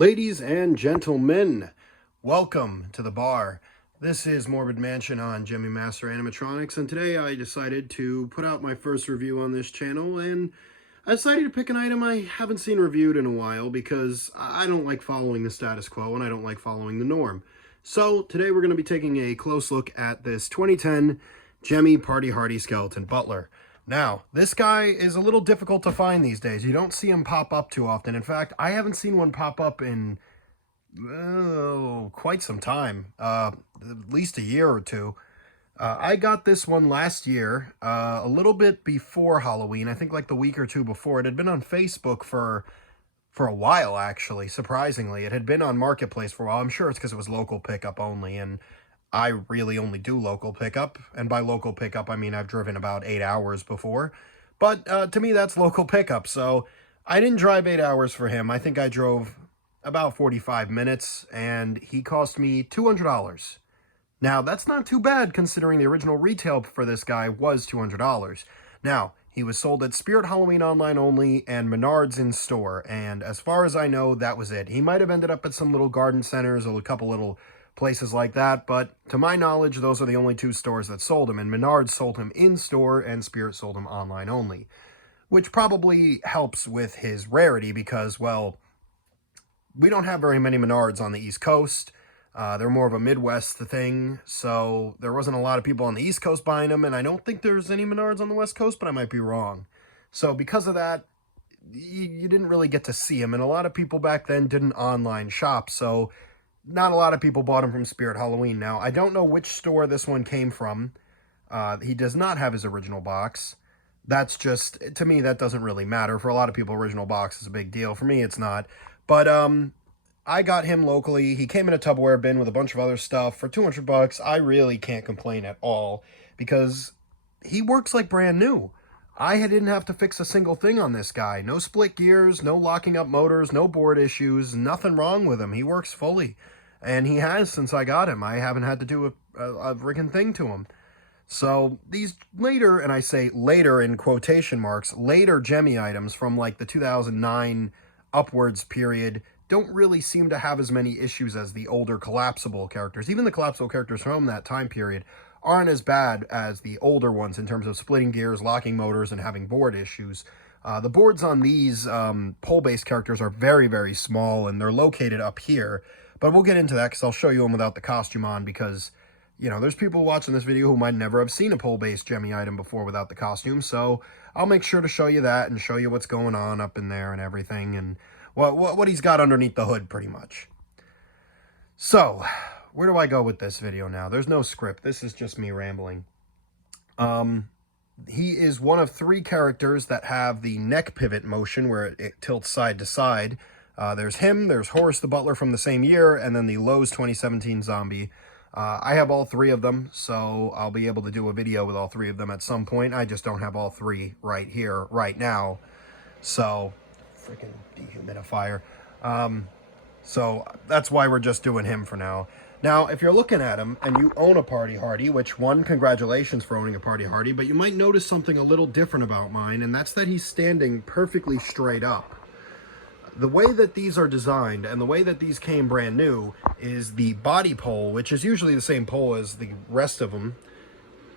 Ladies and gentlemen, welcome to the bar. This is Morbid Mansion on Gemmy Master Animatronics, and today I decided to put out my first review on this channel, and I decided to pick an item I haven't seen reviewed in a while because I don't like following the status quo and I don't like following the norm. So today we're going to be taking a close look at this 2010 Gemmy Party Hardy Skeleton Butler. Now, this guy is a little difficult to find these days. You don't see him pop up too often. In fact, I haven't seen one pop up in quite some time, at least a year or two. I got this one last year, a little bit before Halloween. I think like the week or two before. It had been on Facebook for a while, actually, surprisingly. It had been on Marketplace for a while. I'm sure it's because it was local pickup only, and I really only do local pickup, and by local pickup, I mean I've driven about 8 hours before, but to me that's local pickup, so I didn't drive 8 hours for him. I think I drove about 45 minutes, and he cost me $200. Now, that's not too bad considering the original retail for this guy was $200. Now, he was sold at Spirit Halloween Online only and Menards in store, and as far as I know, that was it. He might have ended up at some little garden centers or a couple little places like that, but to my knowledge, those are the only two stores that sold him, and Menards sold him in-store and Spirit sold him online only, which probably helps with his rarity because, well, we don't have very many Menards on the East Coast. They're more of a Midwest thing, so there wasn't a lot of people on the East Coast buying them, and I don't think there's any Menards on the West Coast, but I might be wrong. So because of that, you didn't really get to see him, and a lot of people back then didn't online shop, so not a lot of people bought him from Spirit Halloween. Now, I don't know which store this one came from. He does not have his original box. That's just, to me, that doesn't really matter. For a lot of people, original box is a big deal. For me, it's not. But I got him locally. He came in a Tupperware bin with a bunch of other stuff for $200. I really can't complain at all because he works like brand new. I didn't have to fix a single thing on this guy. No split gears, no locking up motors, no board issues, nothing wrong with him. He works fully. And he has since I got him. I haven't had to do a freaking thing to him. So these later, and I say later in quotation marks, later Gemmy items from like the 2009 upwards period don't really seem to have as many issues as the older collapsible characters. Even the collapsible characters from that time period aren't as bad as the older ones in terms of splitting gears, locking motors, and having board issues. The boards on these pole-based characters are very, very small, and they're located up here. But we'll get into that because I'll show you them without the costume on because, you know, there's people watching this video who might never have seen a pole-based Gemmy item before without the costume. So I'll make sure to show you that and show you what's going on up in there and everything and what he's got underneath the hood pretty much. So, where do I go with this video now? There's no script. This is just me rambling. He is one of 3 characters that have the neck pivot motion where it tilts side to side. There's him, there's Horace the Butler from the same year, and then the Lowe's 2017 zombie. I have all 3 of them, so I'll be able to do a video with all 3 of them at some point. I just don't have all 3 right here, right now. So, freaking dehumidifier. So that's why we're just doing him for now. Now, if you're looking at him and you own a Party Hardy, which one, congratulations for owning a Party Hardy, but you might notice something a little different about mine, and that's that he's standing perfectly straight up. The way that these are designed and the way that these came brand new is the body pole, which is usually the same pole as the rest of them.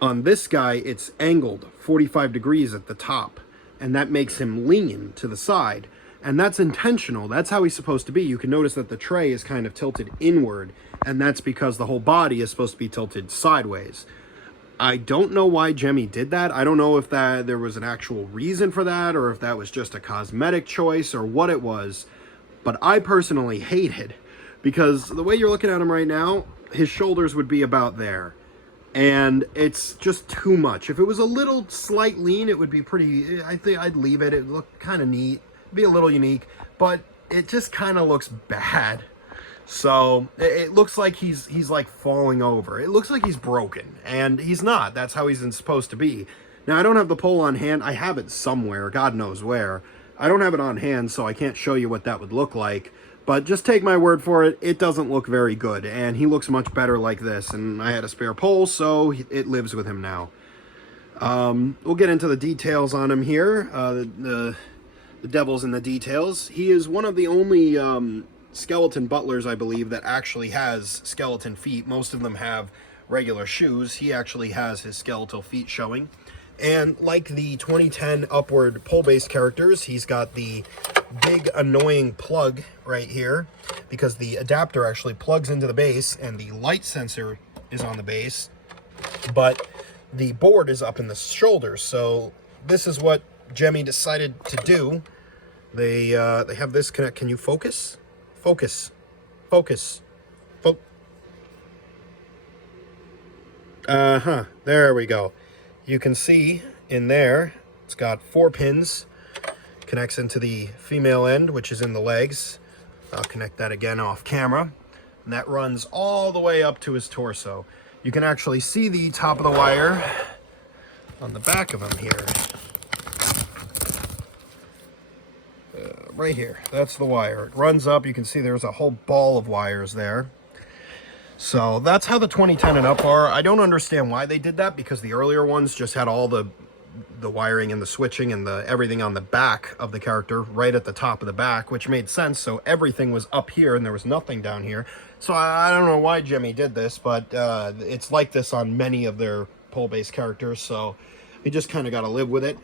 On this guy, it's angled 45 degrees at the top, and that makes him lean to the side. And that's intentional. That's how he's supposed to be. You can notice that the tray is kind of tilted inward, and that's because the whole body is supposed to be tilted sideways. I don't know why Gemmy did that. I don't know if there was an actual reason for that, or if that was just a cosmetic choice, or what it was. But I personally hate it, because the way you're looking at him right now, his shoulders would be about there. And it's just too much. If it was a little slight lean, it would be pretty, I think I'd leave it. It'd look kind of neat. It'd be a little unique, but it just kind of looks bad. So it looks like he's like falling over. It looks like he's broken, and he's not. That's how he's supposed to be. Now, I don't have the pole on hand. I have it somewhere, God knows where. I don't have it on hand, so I can't show you what that would look like. But just take my word for it, it doesn't look very good, and he looks much better like this. And I had a spare pole, so it lives with him now. We'll get into the details on him here. The devil's in the details. He is one of the only skeleton butlers, I believe, that actually has skeleton feet. Most of them have regular shoes. He actually has his skeletal feet showing. And like the 2010 upward pole-based characters, he's got the big annoying plug right here, because the adapter actually plugs into the base and the light sensor is on the base, but the board is up in the shoulders. So this is what Gemmy decided to do. They have this connect. Can you focus? Focus. Focus. There we go. You can see in there, it's got 4 pins. Connects into the female end, which is in the legs. I'll connect that again off camera. And that runs all the way up to his torso. You can actually see the top of the wire on the back of him here. Right here, that's the wire. It runs up, you can see there's a whole ball of wires there. So that's how the 2010 and up are. I don't understand why they did that, because the earlier ones just had all the wiring and the switching and the everything on the back of the character right at the top of the back, which made sense. So everything was up here and there was nothing down here. So I don't know why Gemmy did this, but it's like this on many of their pole-based characters, so you just kind of got to live with it.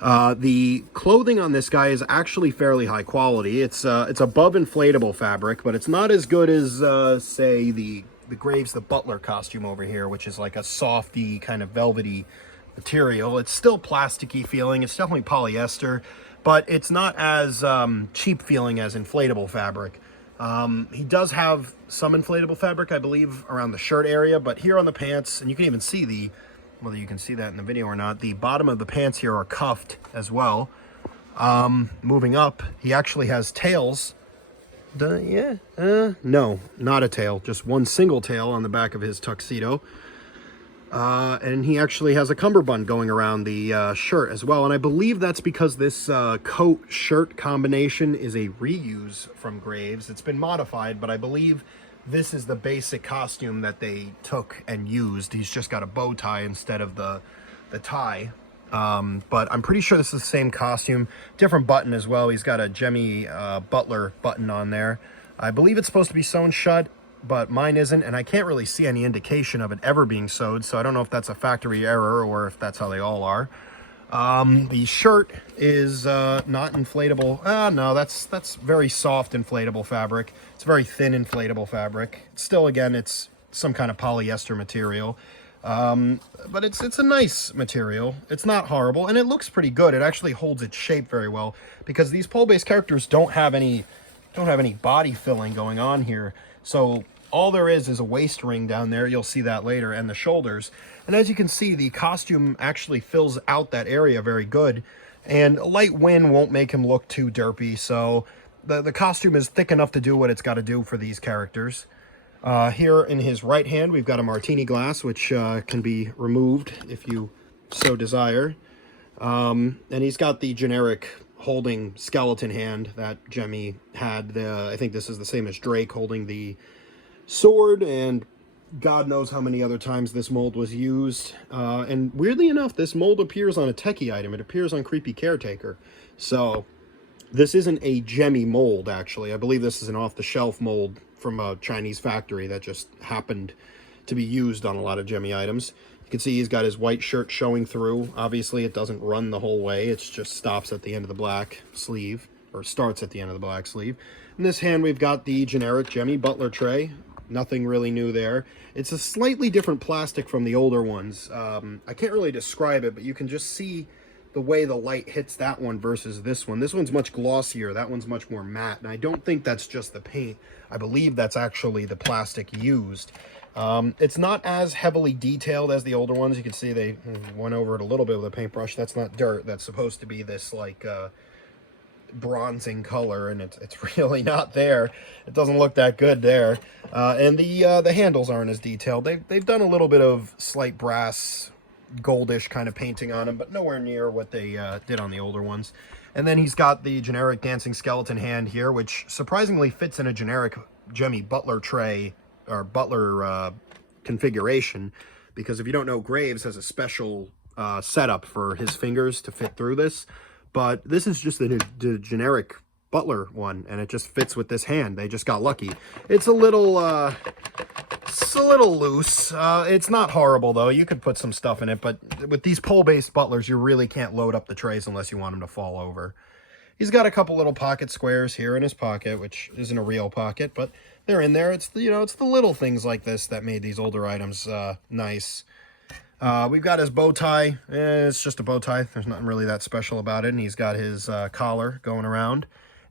The clothing on this guy is actually fairly high quality. It's above inflatable fabric, but it's not as good as say the Graves the Butler costume over here, which is like a softy kind of velvety material. It's still plasticky feeling. It's definitely polyester, but it's not as cheap feeling as inflatable fabric. He does have some inflatable fabric, I believe, around the shirt area, but here on the pants, and you can even see whether you can see that in the video or not, the bottom of the pants here are cuffed as well. Moving up, he actually has tails. No, not a tail, just one single tail on the back of his tuxedo. And he actually has a cummerbund going around the shirt as well. And I believe that's because this coat-shirt combination is a reuse from Graves. It's been modified, but I believe this is the basic costume that they took and used. He's just got a bow tie instead of the tie. But I'm pretty sure this is the same costume. Different button as well. He's got a Gemmy Butler button on there. I believe it's supposed to be sewn shut, but mine isn't, and I can't really see any indication of it ever being sewed, so I don't know if that's a factory error or if that's how they all are. The shirt is not inflatable. No, that's very soft inflatable fabric. It's very thin inflatable fabric. Still, again, it's some kind of polyester material. But it's a nice material. It's not horrible, and it looks pretty good. It actually holds its shape very well, because these pole-based characters don't have any body filling going on here. So all there is a waist ring down there. You'll see that later, and the shoulders. And as you can see, the costume actually fills out that area very good, and a light wind won't make him look too derpy. So the costume is thick enough to do what it's got to do for these characters. Here in his right hand, we've got a martini glass, which can be removed if you so desire. And he's got the generic holding skeleton hand that Gemmy had. I think this is the same as Drake holding the sword, and God knows how many other times this mold was used. And weirdly enough, this mold appears on a techie item. It appears on Creepy Caretaker. So this isn't a Gemmy mold, actually. I believe this is an off-the-shelf mold from a Chinese factory that just happened to be used on a lot of Gemmy items. You can see he's got his white shirt showing through. Obviously, it doesn't run the whole way. It just stops at the end of the black sleeve, or starts at the end of the black sleeve. In this hand, we've got the generic Gemmy Butler tray. Nothing really new there. It's a slightly different plastic from the older ones. I can't really describe it, but you can just see the way the light hits that one versus this one. This one's much glossier. That one's much more matte. And I don't think that's just the paint. I believe that's actually the plastic used. It's not as heavily detailed as the older ones. You can see they went over it a little bit with a paintbrush. That's not dirt. That's supposed to be this like bronzing color, and it's really not there. It doesn't look that good there. And the handles aren't as detailed. They've done a little bit of slight brass goldish kind of painting on them, but nowhere near what they did on the older ones. And then he's got the generic dancing skeleton hand here, which surprisingly fits in a generic Gemmy Butler tray or Butler configuration, because if you don't know, Graves has a special setup for his fingers to fit through this, but this is just the generic Butler one, and it just fits with this hand. They just got lucky. It's a little loose. It's not horrible, though. You could put some stuff in it, but with these pole-based Butlers, you really can't load up the trays unless you want them to fall over. He's got a couple little pocket squares here in his pocket, which isn't a real pocket, but they're in there. It's the, it's the little things like this that made these older items nice. We've got his bow tie. It's just a bow tie. There's nothing really that special about it. And he's got his collar going around.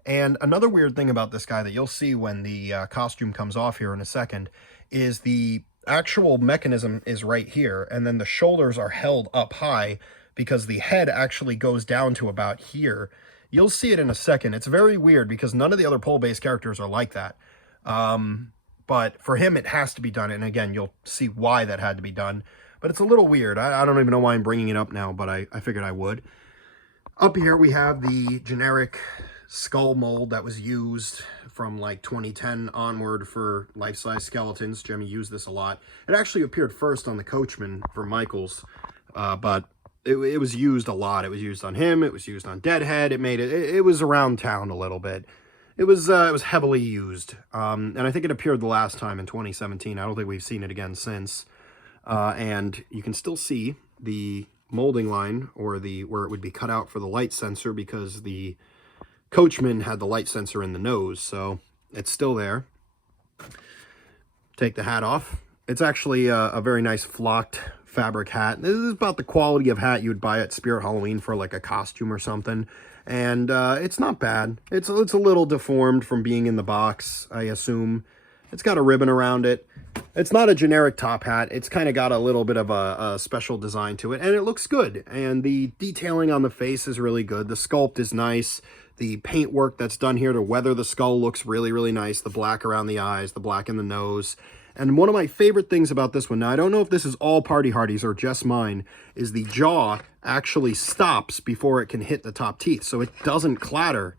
And another weird thing about this guy that you'll see when the costume comes off here in a second is the actual mechanism is right here. And then the shoulders are held up high because the head actually goes down to about here. You'll see it in a second. It's very weird because none of the other pole-based characters are like that. But for him, it has to be done. And again, you'll see why that had to be done. But it's a little weird. I don't even know why I'm bringing it up now, but I figured I would. Up here, we have the generic skull mold that was used from like 2010 onward for life-size skeletons. Gemmy used this a lot. It actually appeared first on the Coachman for Michaels, but it was used a lot. It was used on him. It was used on Deadhead. It was around town a little bit. It was heavily used, and I think it appeared the last time in 2017. I don't think we've seen it again since. And you can still see the molding line, or where it would be cut out for the light sensor, because the Coachman had the light sensor in the nose, so it's still there. Take the hat off. It's actually a very nice flocked fabric hat. This is about the quality of hat you would buy at Spirit Halloween for like a costume or something. And it's not bad. It's a little deformed from being in the box, I assume. It's got a ribbon around it. It's not a generic top hat. It's kind of got a little bit of a special design to it, and it looks good. And the detailing on the face is really good. The sculpt is nice. The paint work that's done here to weather the skull looks really, really nice. The black around the eyes, the black in the nose. And one of my favorite things about this one, now I don't know if this is all Party Hardy's or just mine, is the jaw actually stops before it can hit the top teeth, so it doesn't clatter.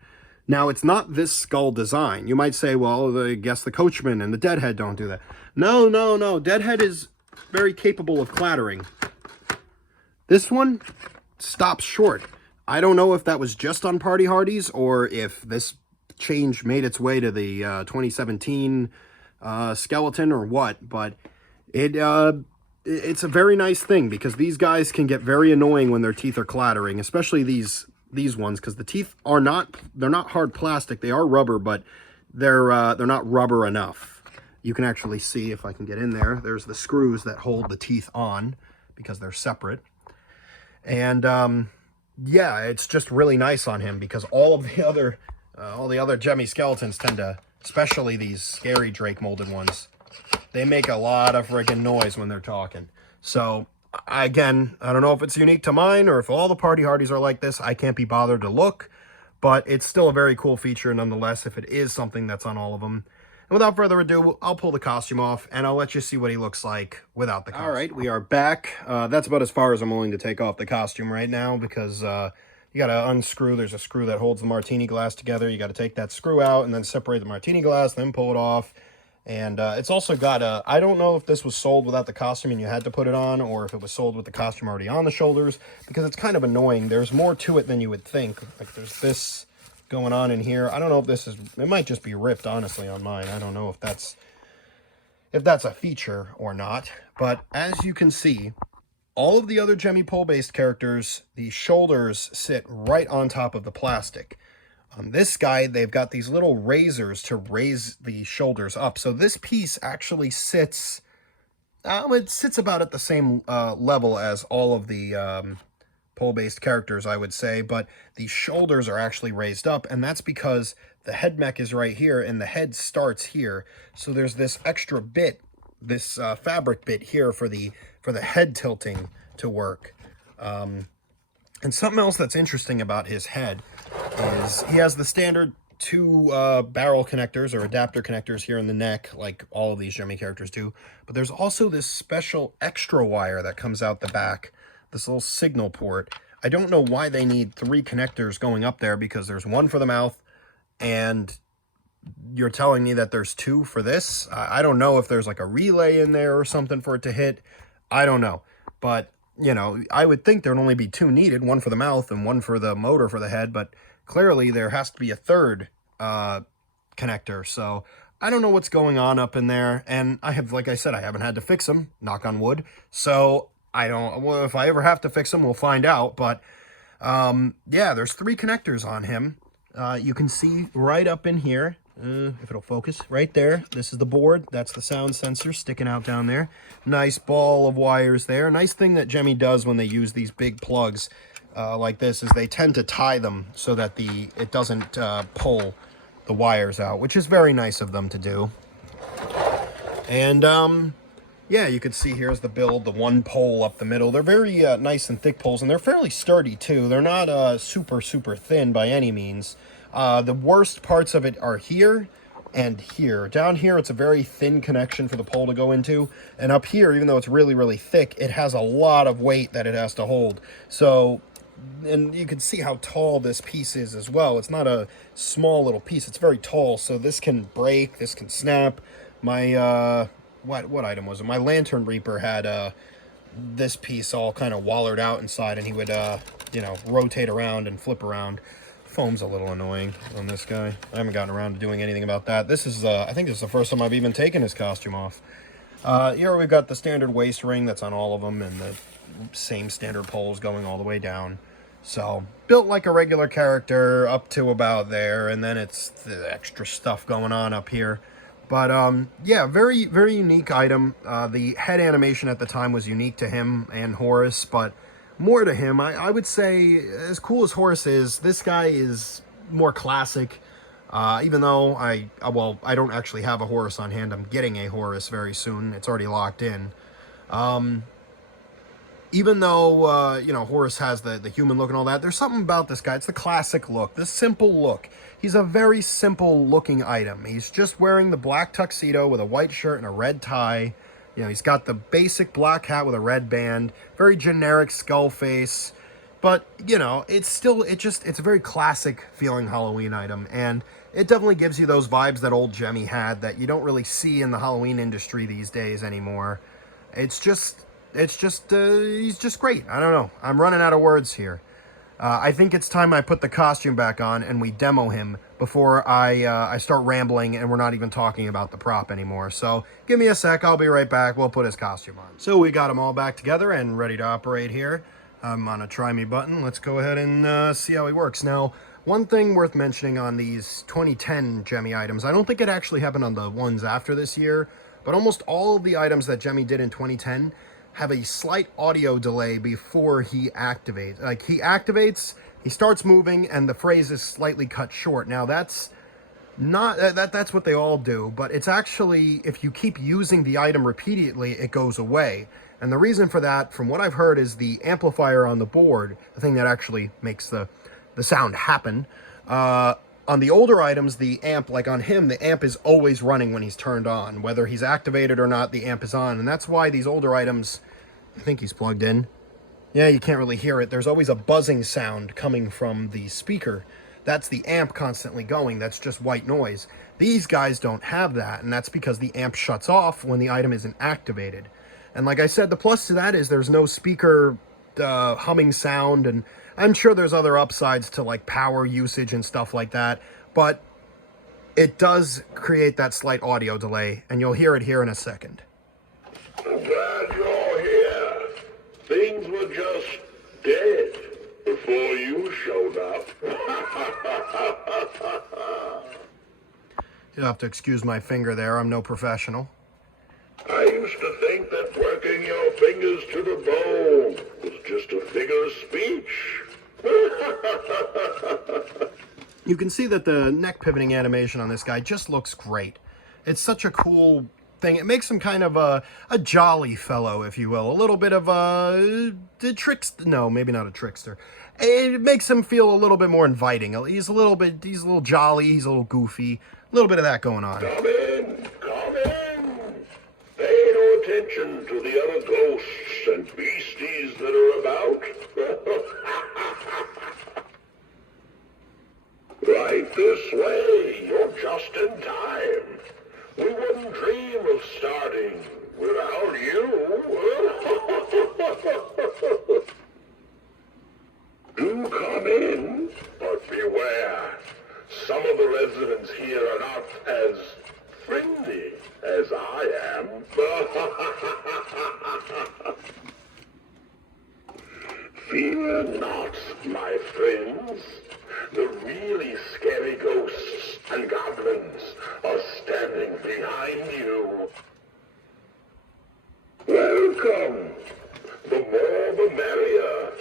Now, it's not this skull design. You might say, well, I guess the Coachman and the Deadhead don't do that. No, no, no. Deadhead is very capable of clattering. This one stops short. I don't know if that was just on Party Hardy's or if this change made its way to the 2017 skeleton or what, but it's a very nice thing because these guys can get very annoying when their teeth are clattering, especially these ones, because the teeth are they're not hard plastic. They are rubber, but they're not rubber enough. You can actually see, if I can get in there, there's the screws that hold the teeth on because they're separate. And yeah, it's just really nice on him because all the other Gemmy skeletons tend to, especially these scary Drake molded ones, they make a lot of friggin' noise when they're talking. So again, I don't know if it's unique to mine or if all the Party Hardys are like this. I can't be bothered to look, but it's still a very cool feature nonetheless if it is something that's on all of them. And without further ado, I'll pull the costume off and I'll let you see what he looks like without the costume. All right, we are back. That's about as far as I'm willing to take off the costume right now because you got to unscrew. There's a screw that holds the martini glass together. You got to take that screw out and then separate the martini glass, then pull it off. And it's also got a, I don't know if this was sold without the costume and you had to put it on, or if it was sold with the costume already on the shoulders, because it's kind of annoying. There's more to it than you would think. Like there's this going on in here. I don't know if this is, it might just be ripped, honestly, on mine. I don't know if that's a feature or not. But as you can see, all of the other Gemmy pole-based characters, the shoulders sit right on top of the plastic. On this guy, they've got these little razors to raise the shoulders up. So this piece actually sits, it sits about at the same level as all of the pole-based characters, I would say. But the shoulders are actually raised up, and that's because the head mech is right here, and the head starts here. So there's this extra bit, this fabric bit here for the head tilting to work. And something else that's interesting about his head is he has the standard two barrel connectors or adapter connectors here in the neck, like all of these Gemmy characters do. But there's also this special extra wire that comes out the back, this little signal port. I don't know why they need 3 connectors going up there, because there's one for the mouth, and you're telling me that there's 2 for this? I don't know if there's like a relay in there or something for it to hit. I don't know. But, you know, I would think there'd only be 2 needed, one for the mouth and one for the motor for the head, but clearly there has to be a third connector. So I don't know what's going on up in there. And I have, like I said, I haven't had to fix them, knock on wood. So I don't, well, if I ever have to fix them, we'll find out. But yeah, there's 3 connectors on him. You can see right up in here, if it'll focus, right there. This is the board. That's the sound sensor sticking out down there. Nice ball of wires there. Nice thing that Gemmy does when they use these big plugs like this is they tend to tie them so that it doesn't pull the wires out, which is very nice of them to do. And yeah, you can see here's the build, the 1 pole up the middle. They're very nice and thick poles, and they're fairly sturdy too. They're not super thin by any means. The worst parts of it are here and here. Down here, it's a very thin connection for the pole to go into. And up here, even though it's really thick, it has a lot of weight that it has to hold. So, and you can see how tall this piece is as well. It's not a small little piece. It's very tall, so this can break, this can snap. My, what item was it? My Lantern Reaper had this piece all kind of wallered out inside, and he would, you know, rotate around and flip around. Foam's a little annoying on this guy. I haven't gotten around to doing anything about that. This is, I think this is the first time I've even taken his costume off. Here we've got the standard waist ring that's on all of them, and the same standard poles going all the way down. So, built like a regular character up to about there, and then it's the extra stuff going on up here. But, yeah, very unique item. The head animation at the time was unique to him and Horus, but more to him. I would say, as cool as Horus is, this guy is more classic. Even though I don't actually have a Horus on hand. I'm getting a Horus very soon. It's already locked in. Even though, you know, Horus has the human look and all that, there's something about this guy. It's the classic look, the simple look. He's a very simple looking item. He's just wearing the black tuxedo with a white shirt and a red tie. You know, he's got the basic black hat with a red band, very generic skull face. But, you know, it's still, it's a very classic feeling Halloween item. And it definitely gives you those vibes that old Gemmy had that you don't really see in the Halloween industry these days anymore. He's just great. I don't know. I'm running out of words here. I think it's time I put the costume back on and we demo him before I start rambling and we're not even talking about the prop anymore. So give me a sec. I'll be right back. We'll put his costume on. So we got him all back together and ready to operate here. I'm on a try me button. Let's go ahead and see how he works. Now, one thing worth mentioning on these 2010 Gemmy items, I don't think it actually happened on the ones after this year, but almost all of the items that Gemmy did in 2010 have a slight audio delay before he activates. Like, he activates, he starts moving, and the phrase is slightly cut short. Now, that's not, that's what they all do, but it's actually, if you keep using the item repeatedly, it goes away. And the reason for that, from what I've heard, is the amplifier on the board, the thing that actually makes the sound happen. On the older items, the amp, like on him, the amp is always running when he's turned on. Whether he's activated or not, the amp is on. And that's why these older items, I think he's plugged in. Yeah, you can't really hear it. There's always a buzzing sound coming from the speaker. That's the amp constantly going. That's just white noise. These guys don't have that, and that's because the amp shuts off when the item isn't activated. And like I said, the plus to that is there's no speaker humming sound, and I'm sure there's other upsides to like power usage and stuff like that, but it does create that slight audio delay, and you'll hear it here in a second. I'm glad you're here. Things were just dead before you showed up. You'll have to excuse my finger there. I'm no professional. I used to think that working your fingers to the bone was just a figure of speech. You can see that the neck pivoting animation on this guy just looks great. It's such a cool thing. It makes him kind of a jolly fellow, if you will. A little bit of a trickster. No, maybe not a trickster. It makes him feel a little bit more inviting. He's a little jolly. He's a little goofy. A little bit of that going on. Come in, come in. Pay no attention to the other ghosts and beasties that are about. Right this way. You're just in time. We wouldn't dream of starting without you. Do come in, but beware. Some of the residents here are not as friendly as I am. Fear not, my friends. The really scary ghosts and goblins are standing behind you. Welcome. The more the merrier.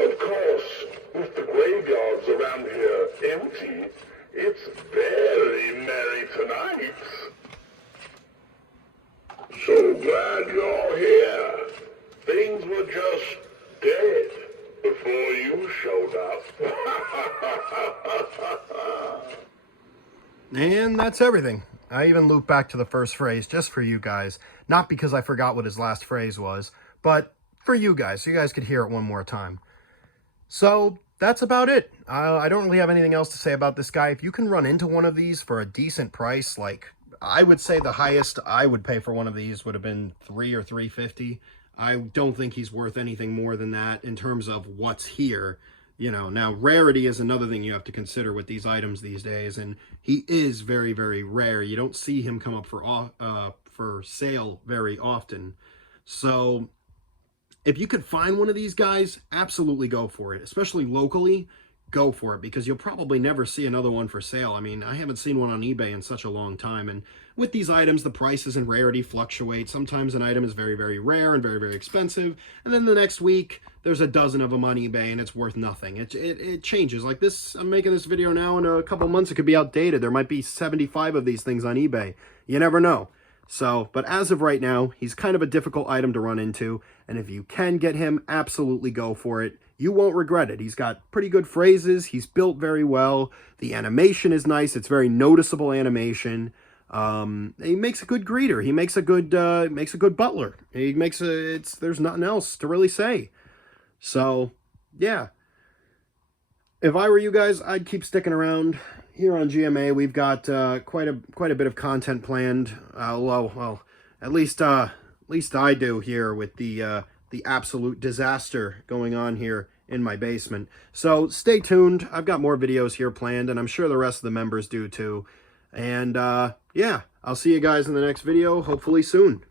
Of course, with the graveyards around here empty, it's very merry tonight. So glad you're here. Things were just dead before you showed up. And that's everything. I even looped back to the first phrase just for you guys. Not because I forgot what his last phrase was, but for you guys, so you guys could hear it one more time. So that's about it. I don't really have anything else to say about this guy. If you can run into one of these for a decent price, like I would say the highest I would pay for one of these would have been $3 or $3.50. I don't think he's worth anything more than that in terms of what's here. You know, now rarity is another thing you have to consider with these items these days, and he is very, very rare. You don't see him come up for sale very often. So if you could find one of these guys, absolutely go for it, especially locally. Go for it, because you'll probably never see another one for sale. I mean, I haven't seen one on eBay in such a long time, and with these items, the prices and rarity fluctuate. Sometimes an item is very, very rare and very, very expensive, and then the next week, there's a dozen of them on eBay, and it's worth nothing. It changes. Like this, I'm making this video now, in a couple months, it could be outdated. There might be 75 of these things on eBay. You never know. So, but as of right now, he's kind of a difficult item to run into, and if you can get him, absolutely go for it. You won't regret it. He's got pretty good phrases. He's built very well. The animation is nice. It's very noticeable animation. He makes a good greeter. He makes a good butler. There's nothing else to really say. So, yeah. If I were you guys, I'd keep sticking around. Here on GMA, we've got quite a bit of content planned. Well, at least I do here with the absolute disaster going on here in my basement. So stay tuned. I've got more videos here planned, and I'm sure the rest of the members do too. And yeah, I'll see you guys in the next video, hopefully soon.